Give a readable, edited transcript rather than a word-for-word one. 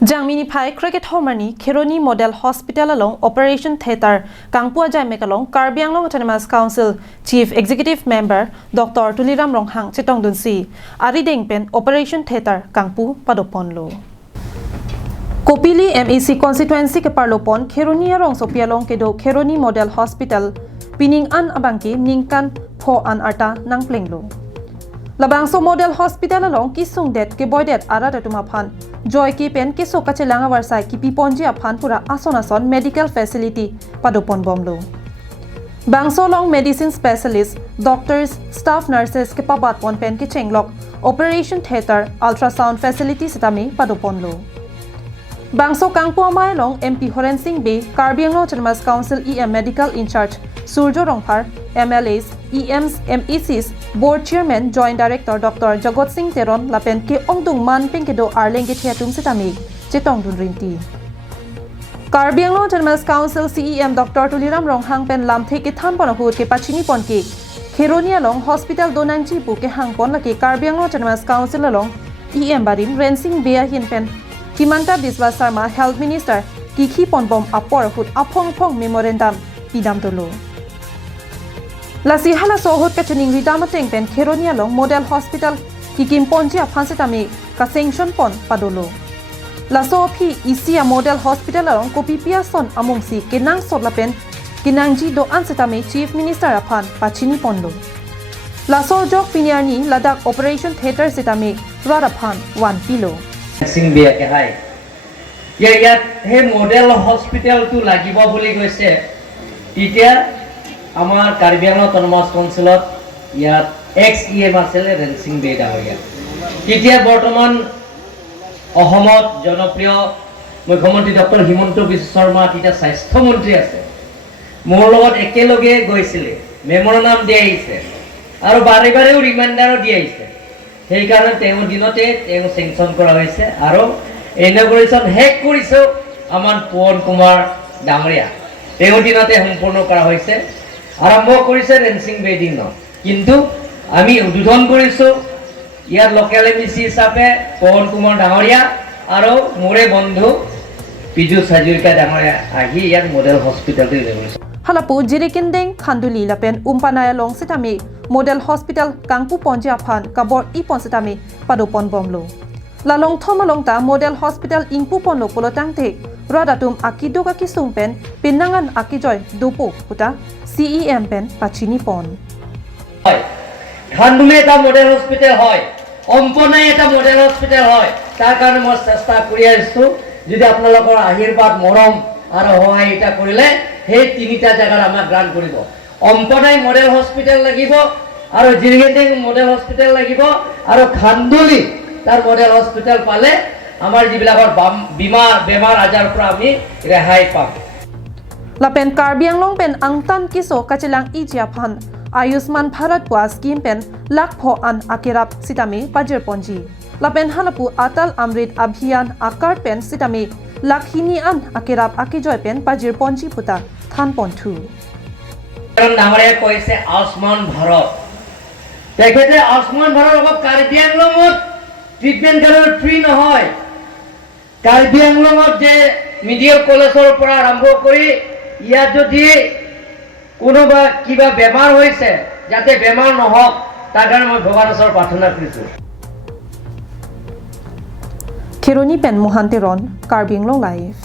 Jangmini Pai Cricket Homani, Kheroni Model Hospital along Operation Theater, Kangpu Ajai Mekalong, Karbi Anglong Autonomous Council, Chief Executive Member, Dr. Tuliram Ronghang Chitong Dunsi, arideng pen Operation Theater, Kangpu Padoponlo. Kopili MEC Constituency ke Parlopon, Kheroni Arong Sopialong Kedo Kheroni Model Hospital, Pining An Abangki, Ningkan Po An Arta Nang Plenglo. Labangso Model Hospital along Kisung Det ke boy det ara datumaphan joy ki pen ke soka chelanga warsai ki piponji aphan pura ason medical facility padopon bomlo bangso long medicine specialist doctors staff nurses ke pabat pon pen ke chenglok operation theater ultrasound facility sitami padopon lo bangso kangpu amai long MP Horen Singh Be Karbi Anglong Autonomous Council EM medical in charge Surjo Rongphar MLAs EMs MECs Board Chairman Joint Director Dr. Jagot Singh Teron lapen ke ongdung man pengkedo arlenge theatum sitami chitong dunrinti Karbi Anglong Autonomous Council CEM Dr. Tuliram Ronghang pen lamthe ke than panahut ke pachini pon ke Kheroni along hospital donangji bu ke hangpon la ke Karbi Anglong Autonomous Council along EM barim Rensing Bea hin pen Himanta Biswa Sarma Health Minister Kikhi Ponbom apor hut apong memorandum pidam dolo Lasi hala sohut kachening ridamateng pen Kheroni along Model Hospital kikim ponji aphansitami ka sanction pon padolo Laso phi isia Model Hospital along kopipia son amungsi kenang sotlapen kinangji do ansitami Chief Minister aphan pachini ponlo Laso jok piniarni Ladakh Operation Theater sitami radaphan 1 kilo Sing Bea ke hai ya he Model Hospital tu lagibo boli goise titia amar Karbi Anglong Autonomous Council ya CEM asele Rensing Bea dahoya titia bortoman Ahomot jonopriyo Mukhyamantri Dr. Himanta Biswa Sarma titia Swaस्थ्य মন্ত্ৰী আছে মোৰ লগত একেলগে গৈছিলে মেমোৰেন্ডাম দি আহিছে আৰু বাৰে ৰিমাইন্ডাৰো দি আহিছে সেই কাৰণে তেওঁ দিনতে তেওঁ সেংচন কৰা হৈছে আৰু ইনগ্ৰেচন হেক কৰিছে আমাৰ পৱন কুমাৰ ডাঙৰীয়া তেওঁ দিনতে সম্পূৰ্ণ কৰা হৈছে আৰম্ভ কৰিছে ৰেন্সিং বেডিং কিন্তু আমি উদ্বোধন কৰিছো ইয়াৰ লোকেল এমসি হিচাপে পৱন কুমাৰ ডাঙৰীয়া আৰু মোৰে বন্ধু পিজু হাজৰিকা ডাঙৰীয়া আহি ইয়াৰ মডেল হস্পিটেলটো কৰিছে Halapu jirikindeng khanduli lapen umpanaya long sitami Model Hospital Kangpu ponji aphan kabor ipon sitami padopon bomlo lalong thomalong ta Model Hospital ingpu ponlo polotang te radatum akidoka kisumpen pinangan akijoy dopo puta CEM pen pachini pon hoy khanduli eta Model Hospital hoy omponai eta Model Hospital hoy tar karone moi chesta kori asu jodi apnalokor ahirbat morom aro hoy eta korile हे तीनिटा जगह आमाक grant करिब अम्पनाई model hospital লাগিব আৰু জিৰগেন্দিং model hospital লাগিব আৰু খান্দুলি তাৰ model hospital পালে আমাৰ জিবিলাকৰ বেমাৰ আজাৰ পৰা আমি ৰেহাই পাম লাপেন কাৰ্বি আংলং পেন আংতান কিসো কাচেলাং ইজিয়া ফান আয়ুষ্মান ভাৰত পোৱা স্কিম পেন লাখ ফ আন আকেৰাপ সিতামি পাজৰ পঞ্জি লাপেন হালাপু আটাল অমৃত অভিযান আকাৰ পেন সিতামি লাখিনী আন আকেৰাপ আকিজয় পেন পাজৰ পঞ্জি পুতা থান পন্থু ডাঙৰীয়া কৈছে আয়ুষ্মান ভাৰত তেখেতে আয়ুষ্মান ভাৰত লগত কাৰ্বি আংলঙত ট্ৰিটমেন্ট কৰাৰ ফ্ৰী নহয় কাৰ্বি আংলঙত যে মিডিকেল কলেজৰ পৰা আৰম্ভ কৰি ইয়াত যদি কোনোবা কিবা বেমাৰ হৈছে যাতে বেমাৰ নহওক তাৰ কাৰণে মই ভগৱানৰ প্ৰাৰ্থনা কৰিছো Kheroni pen Mohanteron Karbi Anglong Live